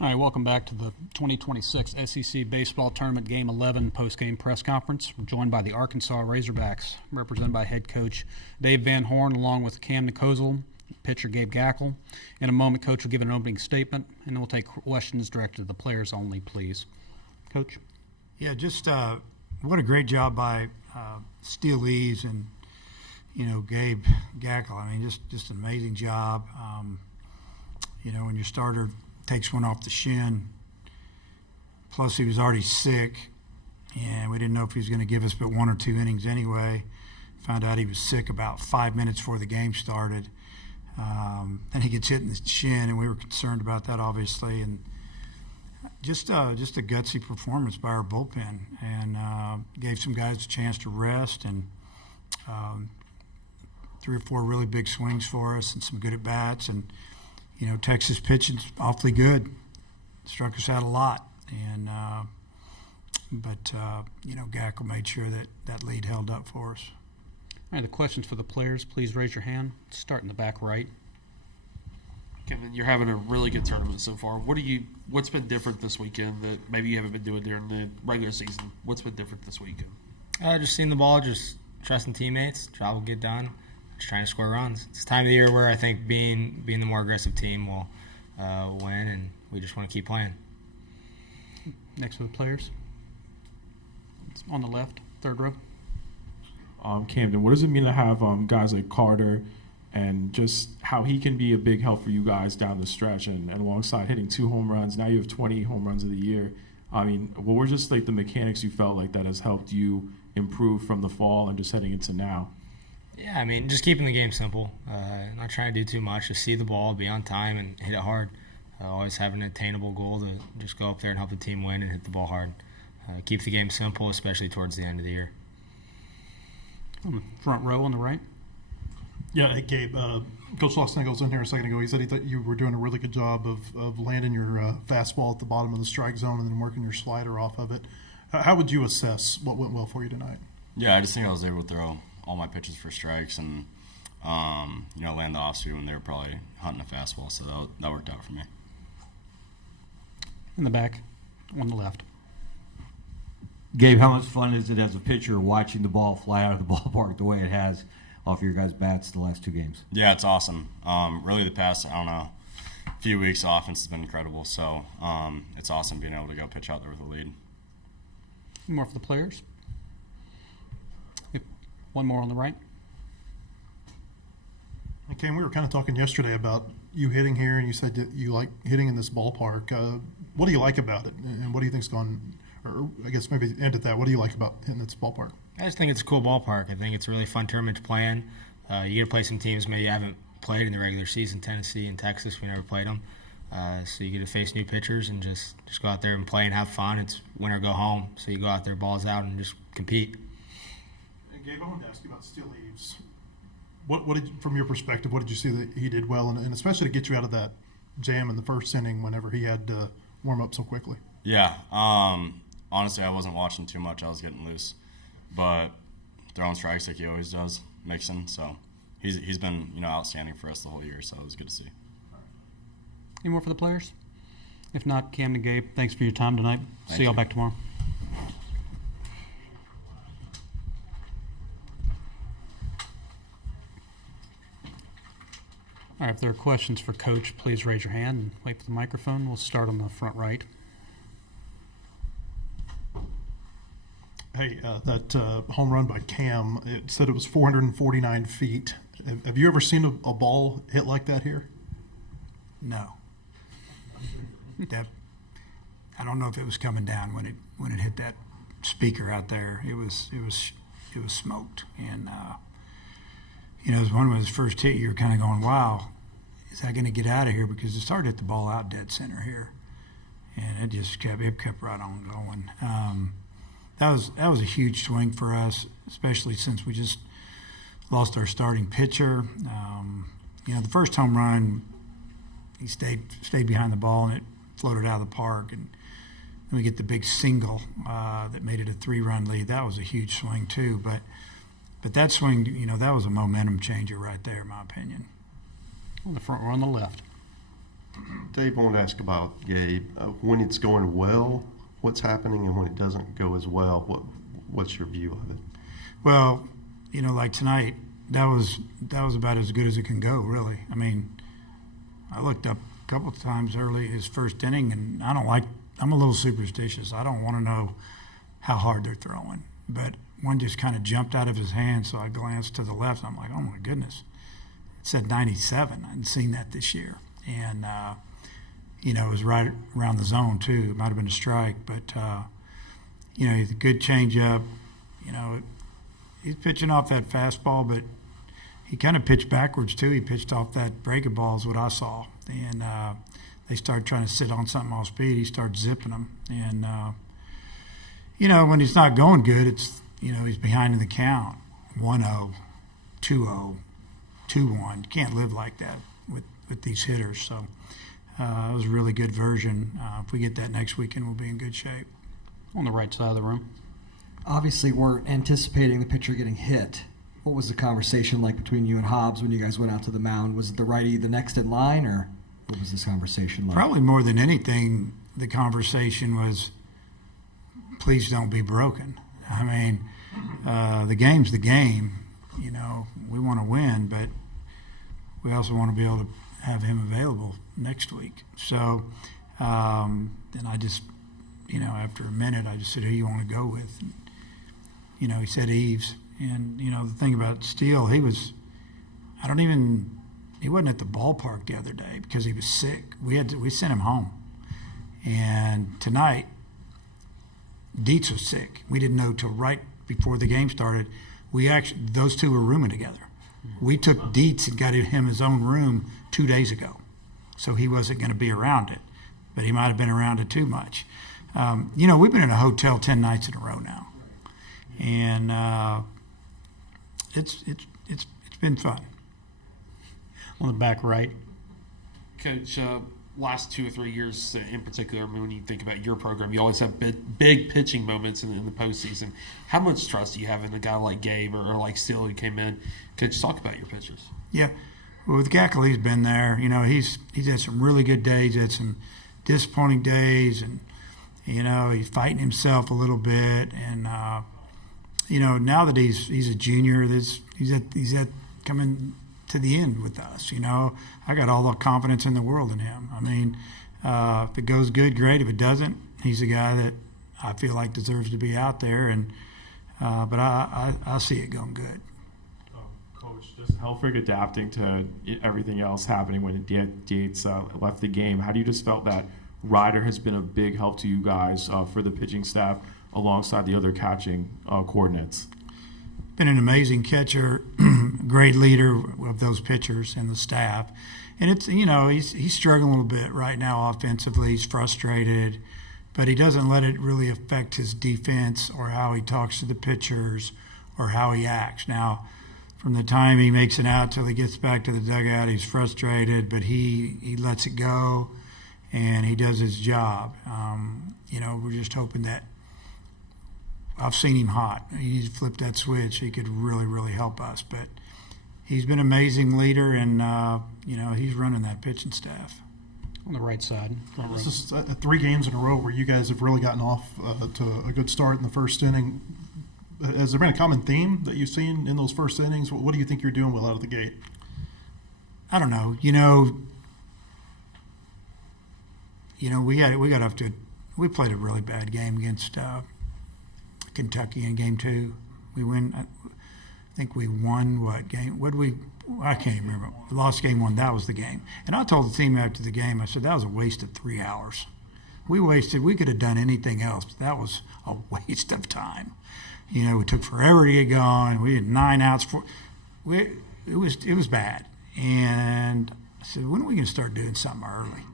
All right, welcome back to the 2026 SEC Baseball Tournament Game 11 post-game press conference. We're joined by the Arkansas Razorbacks, represented by head coach Dave Van Horn, along with Camden Kozeal, pitcher Gabe Gaeckle. In a moment, Coach will give an opening statement, and then we'll take questions directed to the players only, please. Coach? Yeah, just what a great job by Steele Eves and, Gabe Gaeckle. I mean, just an amazing job. When your starter takes one off the shin, plus he was already sick, and we didn't know if he was going to give us but 1 or 2 innings anyway. Found out he was sick about 5 minutes before the game started. Then he gets hit in the shin, and we were concerned about that, obviously. And just a gutsy performance by our bullpen, and gave some guys a chance to rest, and 3 or 4 really big swings for us and some good at-bats. And Texas pitching's awfully good. Struck us out a lot, and but Gaeckle made sure that lead held up for us. All right, the questions for the players, please raise your hand. Start in the back right. Kevin, you're having a really good tournament so far. What's been different this weekend that maybe you haven't been doing during the regular season? What's been different this weekend? Just seeing the ball, just trusting teammates, job will get done, just trying to score runs. It's time of the year where I think being the more aggressive team will win, and we just want to keep playing. Next to the players. It's on the left, third row. Camden, what does it mean to have guys like Carter, and just how he can be a big help for you guys down the stretch, and alongside hitting 2 home runs, now you have 20 home runs of the year. I mean, what were just like the mechanics you felt like that has helped you improve from the fall and just heading into now? Yeah, I mean, just keeping the game simple. Not trying to do too much. Just see the ball, be on time, and hit it hard. Always having an attainable goal to just go up there and help the team win and hit the ball hard. Keep the game simple, especially towards the end of the year. On the front row on the right. Yeah, hey, Gabe, Coach Loxton was in here a second ago. He said he thought you were doing a really good job of landing your fastball at the bottom of the strike zone and then working your slider off of it. How would you assess what went well for you tonight? Yeah, I just think I was able to throw all my pitches for strikes and, land the off-speed when they were probably hunting a fastball. So that worked out for me. In the back, on the left. Gabe, how much fun is it as a pitcher watching the ball fly out of the ballpark the way it has off your guys' bats the last 2 games? Yeah, it's awesome. Really the past, few weeks, offense has been incredible. So it's awesome being able to go pitch out there with a lead. More for the players. Yep. One more on the right. Okay, we were kind of talking yesterday about you hitting here, and you said that you like hitting in this ballpark. What do you like about it, and what do you think's gone? Or I guess maybe end at that. What do you like about hitting this ballpark? I just think it's a cool ballpark. I think it's a really fun tournament to play in. You get to play some teams maybe you haven't played in the regular season. Tennessee and Texas, we never played them. So you get to face new pitchers and just go out there and play and have fun. It's win or go home. So you go out there, balls out, and just compete. And Gabe, I wanted to ask you about Steele Eves. What did, from your perspective, what did you see that he did well, and especially to get you out of that jam in the first inning whenever he had to warm up so quickly? Yeah. Honestly, I wasn't watching too much. I was getting loose. But throwing strikes like he always does, mixing. So he's been, outstanding for us the whole year, so it was good to see. Any more for the players? If not, Cam and Gabe, thanks for your time tonight. See y'all back tomorrow. All right, if there are questions for Coach, please raise your hand and wait for the microphone. We'll start on the front right. Hey, that home run by Cam, it said it was 449 feet. Have you ever seen a ball hit like that here? No. I don't know if it was coming down when it hit that speaker out there. It was smoked, and it was one of his first hit. You were kind of going, "Wow, is that going to get out of here?" Because it started to hit the ball out dead center here, and it just kept right on going. That was a huge swing for us, especially since we just lost our starting pitcher. The first home run, he stayed behind the ball and it floated out of the park, and then we get the big single that made it a 3-run lead. That was a huge swing too, but that swing, that was a momentum changer right there, in my opinion. On the front row on the left. Dave, I want to ask about Gabe. When it's going well, what's happening, and when it doesn't go as well, what's your view of it? Well, like tonight, that was about as good as it can go, really. I mean, I looked up a couple of times early his first inning, and I'm a little superstitious. I don't want to know how hard they're throwing. But one just kind of jumped out of his hand, so I glanced to the left, and I'm like, oh, my goodness. It said 97. I hadn't seen that this year. And, it was right around the zone, too. It might have been a strike. But, he's a good changeup. He's pitching off that fastball, but he kind of pitched backwards, too. He pitched off that breaking ball is what I saw. And they started trying to sit on something off speed. He started zipping them. And, when he's not going good, it's, he's behind in the count. 1-0, 2-0, 2-1. You can't live like that with these hitters. So it was a really good version. If we get that next weekend, we'll be in good shape. On the right side of the room. Obviously, we're anticipating the pitcher getting hit. What was the conversation like between you and Hobbs when you guys went out to the mound? Was the righty the next in line, or what was this conversation like? Probably more than anything, the conversation was, please don't be broken. I mean, the game's the game. We want to win, but we also want to be able to have him available next week. So then I just, after a minute, I just said, who you want to go with? And, he said Eves. And, the thing about Steele, he wasn't at the ballpark the other day because he was sick. We sent him home. And tonight, Dietz was sick. We didn't know till right before the game started. Those two were rooming together. We took Dietz and got him his own room 2 days ago. So he wasn't going to be around it. But he might have been around it too much. We've been in a hotel 10 nights in a row now. And it's been fun. On the back right. Coach, last 2 or 3 years in particular, when you think about your program, you always have big pitching moments in the postseason. How much trust do you have in a guy like Gabe or like Steele who came in? Could you talk about your pitchers? Yeah. Well, with Gaeckle, he's been there. He's had some really good days, had some disappointing days, and, he's fighting himself a little bit. And, now that he's a junior, he's at coming to the end with us. I got all the confidence in the world in him. I mean, if it goes good, great. If it doesn't, he's a guy that I feel like deserves to be out there. And but I see it going good. Coach, just Helfrich adapting to everything else happening when Dietz left the game. How do you just felt that Ryder has been a big help to you guys for the pitching staff alongside the other catching coordinates? Been an amazing catcher, great leader of those pitchers and the staff. And it's, he's struggling a little bit right now offensively. He's frustrated, but he doesn't let it really affect his defense or how he talks to the pitchers or how he acts. Now, from the time he makes it out till he gets back to the dugout, he's frustrated, but he lets it go and he does his job. We're just hoping that I've seen him hot. He's flipped that switch. He could really, really help us. But he's been an amazing leader, and, he's running that pitching staff. On the right side. This is 3 games in a row where you guys have really gotten off to a good start in the first inning. Has there been a common theme that you've seen in those first innings? What do you think you're doing well out of the gate? I don't know. We played a really bad game against Kentucky in game 2. I think we won I can't even remember. We lost game 1. That was the game. And I told the team after the game, I said, that was a waste of 3 hours. We could have done anything else, but that was a waste of time. We took forever to get going. We had 9 outs. It was bad. And I said, when are we going to start doing something early?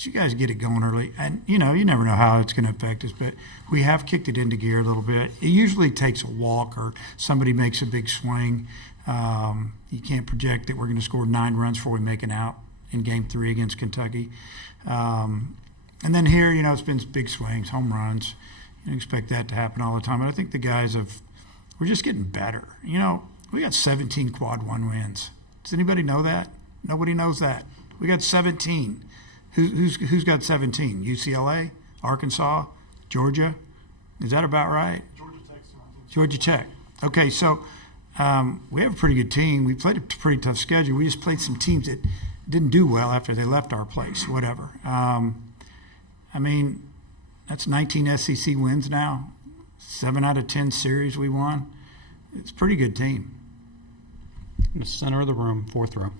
You guys get it going early, and you never know how it's going to affect us, but we have kicked it into gear a little bit. It usually takes a walk or somebody makes a big swing. You can't project that we're going to score 9 runs before we make an out in game 3 against Kentucky. And then here, it's been big swings, home runs. You expect that to happen all the time, but I think the guys we're just getting better. We got 17 quad 1 wins. Does anybody know that? Nobody knows that. We got 17. Who's got 17? UCLA, Arkansas, Georgia. Is that about right? Georgia Tech. Okay, so we have a pretty good team. We played a pretty tough schedule. We just played some teams that didn't do well after they left our place, whatever. I mean, that's 19 SEC wins now. 7 out of 10 series we won. It's a pretty good team. In the center of the room, fourth row.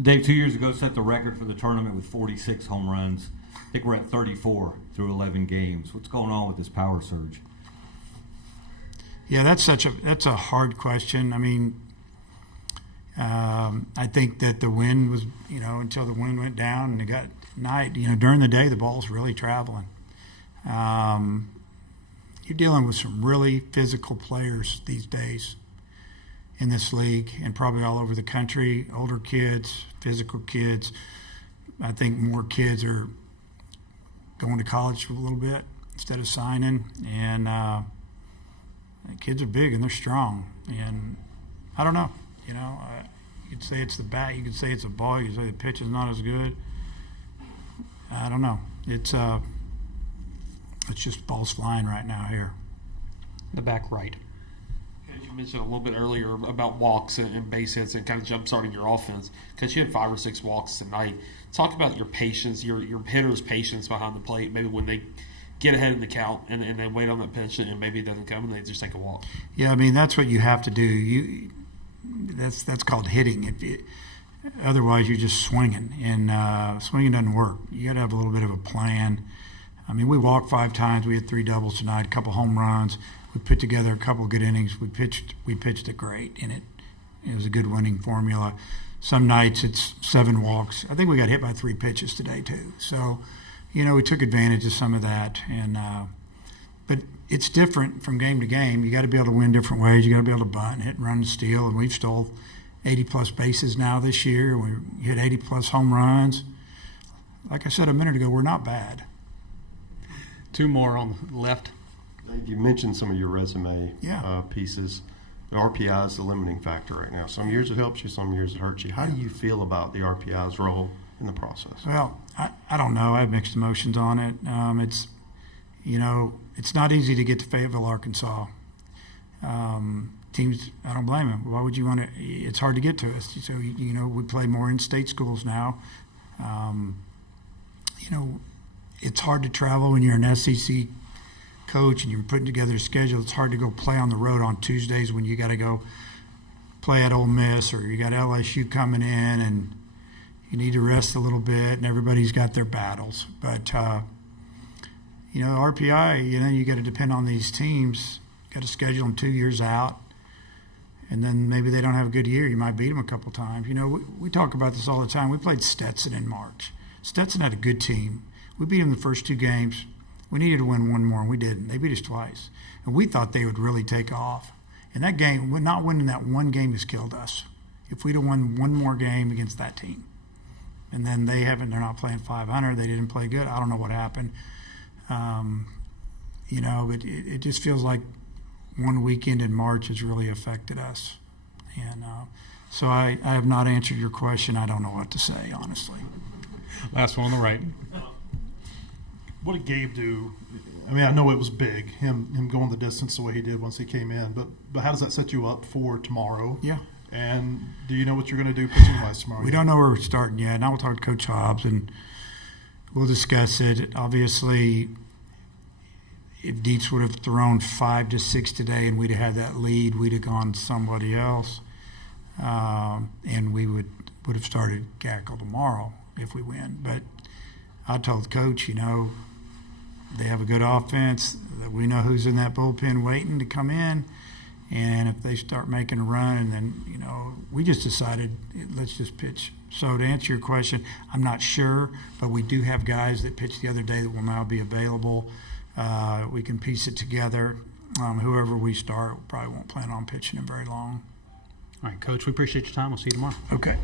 Dave, 2 years ago, set the record for the tournament with 46 home runs. I think we're at 34 through 11 games. What's going on with this power surge? Yeah, that's a hard question. I mean, I think that the wind was, until the wind went down and it got night, during the day the ball's really traveling. You're dealing with some really physical players these days in this league and probably all over the country. Older kids, physical kids. I think more kids are going to college for a little bit instead of signing, and kids are big and they're strong. And I don't know, you could say it's the bat, you could say it's a ball, you could say the pitch is not as good. I don't know. It's just balls flying right now here. The back right. You mentioned a little bit earlier about walks and base hits and kind of jump-starting your offense because you had 5 or 6 walks tonight. Talk about your patience, your hitter's patience behind the plate, maybe when they get ahead in the count and they wait on that pitch and maybe it doesn't come and they just take a walk. Yeah, I mean, that's what you have to do. That's called hitting. Otherwise, you're just swinging, and swinging doesn't work. You got to have a little bit of a plan. I mean, we walked 5 times. We had 3 doubles tonight, a couple home runs. We put together a couple good innings. We pitched it great, and it was a good winning formula. Some nights it's 7 walks. I think we got hit by 3 pitches today too. So, we took advantage of some of that. And but it's different from game to game. You got to be able to win different ways. You got to be able to bunt, hit, run, steal, and we've stole 80-plus bases now this year. We hit 80-plus home runs. Like I said a minute ago, we're not bad. 2 more on the left. You mentioned some of your resume Yeah. pieces. The RPI is the limiting factor right now. Some years it helps you, some years it hurts you. How do you feel about the RPI's role in the process? Well, I don't know. I have mixed emotions on it. It's not easy to get to Fayetteville, Arkansas. Teams, I don't blame them. Why would you want to? It's hard to get to us. So, we play more in-state schools now. It's hard to travel when you're an SEC coach and you're putting together a schedule. It's hard to go play on the road on Tuesdays when you got to go play at Ole Miss, or you got LSU coming in and you need to rest a little bit, and everybody's got their battles. But RPI, you got to depend on these teams. Got to schedule them 2 years out, and then maybe they don't have a good year. You might beat them a couple times. We talk about this all the time. We played Stetson in March. Stetson had a good team. We beat them the first 2 games. We needed to win 1 more, and we didn't. They beat us twice. And we thought they would really take off. And that game, not winning that 1 game has killed us. If we'd have won 1 more game against that team. And then they're not playing 500. They didn't play good. I don't know what happened. But it just feels like 1 weekend in March has really affected us. And so I have not answered your question. I don't know what to say, honestly. Last one on the right. What did Gabe do? I mean, I know it was big, him going the distance the way he did once he came in, but how does that set you up for tomorrow? Yeah. And do you know what you're going to do pitching-wise tomorrow? We don't know where we're starting yet. Now we'll talk to Coach Hobbs, and we'll discuss it. Obviously, if Dietz would have thrown 5 to 6 today and we'd have had that lead, we'd have gone to somebody else, and we would have started Gaeckle tomorrow if we win. But I told Coach, they have a good offense, that we know who's in that bullpen waiting to come in, and if they start making a run, and then, we just decided, let's just pitch. So to answer your question, I'm not sure, but we do have guys that pitched the other day that will now be available. We can piece it together. Whoever we start probably won't plan on pitching him very long. All right, Coach, we appreciate your time. We'll see you tomorrow. Okay.